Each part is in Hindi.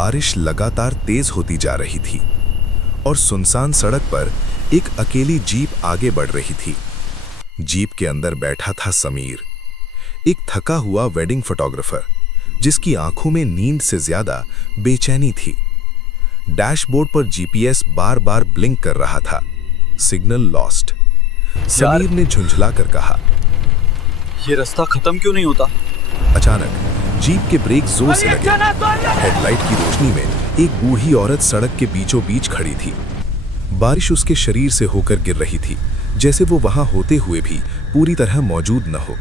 बारिश लगातार तेज होती जा रही थी और सुनसान सड़क पर एक अकेली जीप आगे बढ़ रही थी। जीप के अंदर बैठा था समीर, एक थका हुआ वेडिंग फोटोग्राफर जिसकी आंखों में नींद से ज्यादा बेचैनी थी। डैशबोर्ड पर जीपीएस बार बार ब्लिंक कर रहा था। Signal lost. समीर ने झुंझला कर कहा, ये रास्ता खत्म क्यों नहीं होता? अचानक जीप के ब्रेक जोर से लगे। हेडलाइट की रोशनी में एक बूढ़ी औरत सड़क के बीचों बीच खड़ी थी। बारिश उसके शरीर से होकर गिर रही थी, जैसे वो वहां होते हुए भी पूरी तरह मौजूद न हो।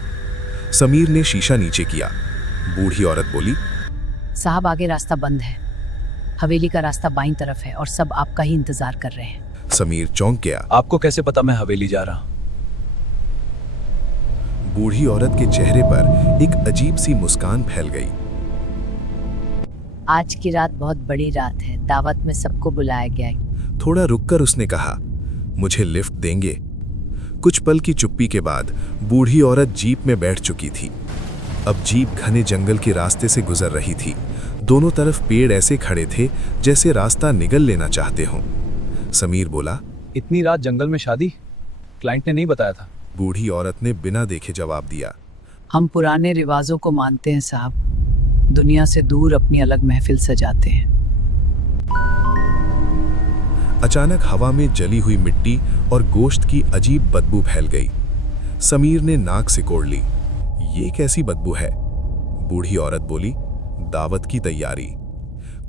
समीर ने शीशा नीचे किया। बूढ़ी औरत बोली, साहब आगे रास्ता बंद है, हवेली का रास्ता बाईं तरफ है और सब आपका ही इंतजार कर रहे हैं। समीर चौंक गया। आपको कैसे पता मैं हवेली जा रहा? बूढ़ी औरत के चेहरे पर एक अजीब सी मुस्कान फैल गई। आज की रात बहुत बड़ी रात है, दावत में सबको बुलाया गया है। थोड़ा रुककर उसने कहा, मुझे लिफ्ट देंगे? कुछ पल की चुप्पी के बाद बूढ़ी औरत जीप में बैठ चुकी थी। अब जीप घने जंगल के रास्ते से गुजर रही थी। दोनों तरफ पेड़ ऐसे खड़े थे जैसे रास्ता निगल लेना चाहते हों। समीर बोला, इतनी रात जंगल में शादी? क्लाइंट ने नहीं बताया था। बूढ़ी औरत ने बिना देखे जवाब दिया, हम पुराने रिवाजों को मानते हैं साहब, दुनिया से दूर अपनी अलग महफिल सजाते हैं। अचानक हवा में जली हुई मिट्टी और गोश्त की अजीब बदबू फैल गई। समीर ने नाक सिकोड़ ली। ये कैसी बदबू है? बूढ़ी औरत बोली, दावत की तैयारी।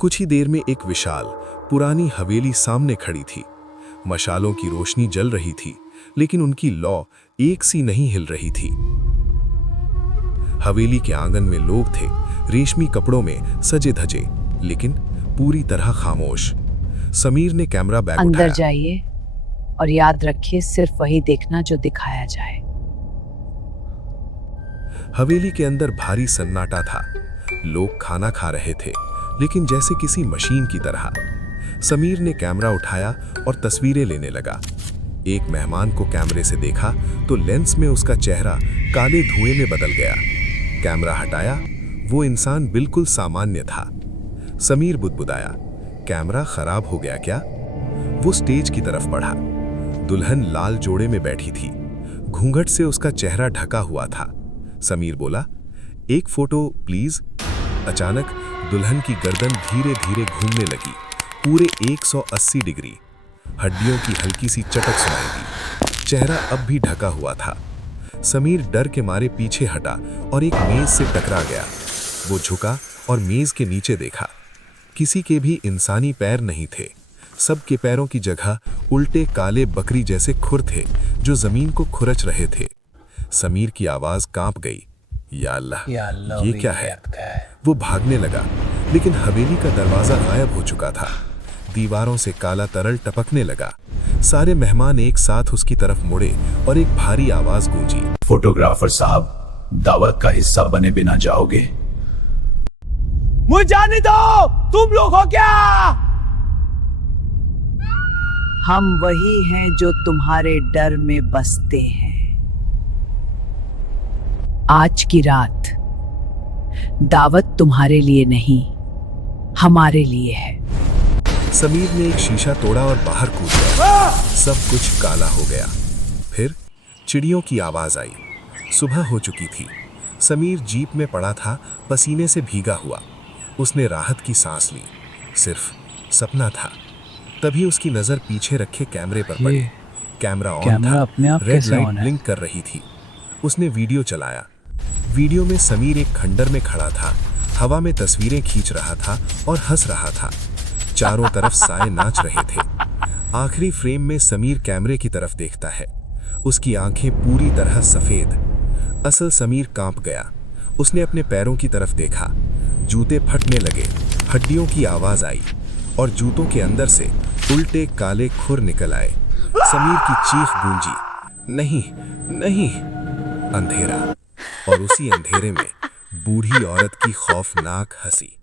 कुछ ही देर में एक विशाल पुरानी हवेली सामने खड़ी थी। मशालों की रोशनी जल रही थी, लेकिन उनकी लौ एक सी नहीं हिल रही थी। हवेली के आंगन में लोग थे, रेशमी कपड़ों में सजे धजे, लेकिन पूरी तरह खामोश। समीर ने कैमरा बैग अंदर उठाया। जाइए और याद रखिए, सिर्फ वही देखना जो दिखाया जाए। हवेली के अंदर भारी सन्नाटा था। लोग खाना खा रहे थे, लेकिन जैसे किसी मशीन की तरह। समीर ने कैमरा उठाया और तस्वीरें लेने लगा। एक मेहमान को कैमरे से देखा तो लेंस में उसका चेहरा काले धुएं में बदल गया। कैमरा हटाया, वो इंसान बिल्कुल सामान्य था। समीर बुदबुदाया, कैमरा खराब हो गया क्या? वो स्टेज की तरफ बढ़ा। दुल्हन लाल जोड़े में बैठी थी, घूंघट से उसका चेहरा ढका हुआ था। समीर बोला, एक फोटो प्लीज। अचानक दुल्हन की गर्दन धीरे धीरे घूमने लगी, पूरे 180 डिग्री। हड्डियों की हल्की सी चटक सुनाई दी। चेहरा अब भी ढका हुआ था। समीर डर के मारे पीछे हटा और एक मेज से टकरा गया। वो झुका और मेज के नीचे देखा। किसी के भी इंसानी पैर नहीं थे। सबके पैरों की जगह उल्टे काले बकरी जैसे खुर थे जो जमीन को खुरच रहे थे। समीर की आवाज कांप गई, या अल्लाह, ये क्या है? वो भागने लगा, लेकिन हवेली का दरवाजा गायब हो चुका था। दीवारों से काला तरल टपकने लगा। सारे मेहमान एक साथ उसकी तरफ मुड़े और एक भारी आवाज गूंजी, फोटोग्राफर साहब, दावत का हिस्सा बने बिना जाओगे? मुझे जाने दो, तुम लोग हो क्या? हम वही हैं जो तुम्हारे डर में बसते हैं। आज की रात दावत तुम्हारे लिए नहीं, हमारे लिए है। समीर ने एक शीशा तोड़ा और बाहर कूद गया। सब कुछ काला हो गया। फिर चिड़ियों की आवाज आई। सुबह हो चुकी थी। समीर जीप में पड़ा था, पसीने से भीगा हुआ। उसने राहत की सांस ली। सिर्फ सपना था। तभी उसकी नजर पीछे रखे कैमरे पर पड़ी। कैमरा ऑन था, रेड लाइट ब्लिंक कर रही थी। उसने वीडियो चलाया। वीडियो में समीर एक खंडर में खड़ा था, हवा में तस्वीरें खींच रहा था और हंस रहा था। चारों तरफ साए नाच रहे थे। आखिरी फ्रेम में समीर कैमरे की तरफ देखता है। उसकी आंखें पूरी तरह सफेद। असल समीर कांप गया। उसने अपने पैरों की तरफ देखा। जूते फटने लगे, हड्डियों की आवाज आई और जूतों के अंदर से उल्टे काले खुर निकल आए। समीर की चीख गूंजी, नहीं नहीं। अंधेरा, और उसी अंधेरे में बूढ़ी औरत की खौफनाक हंसी।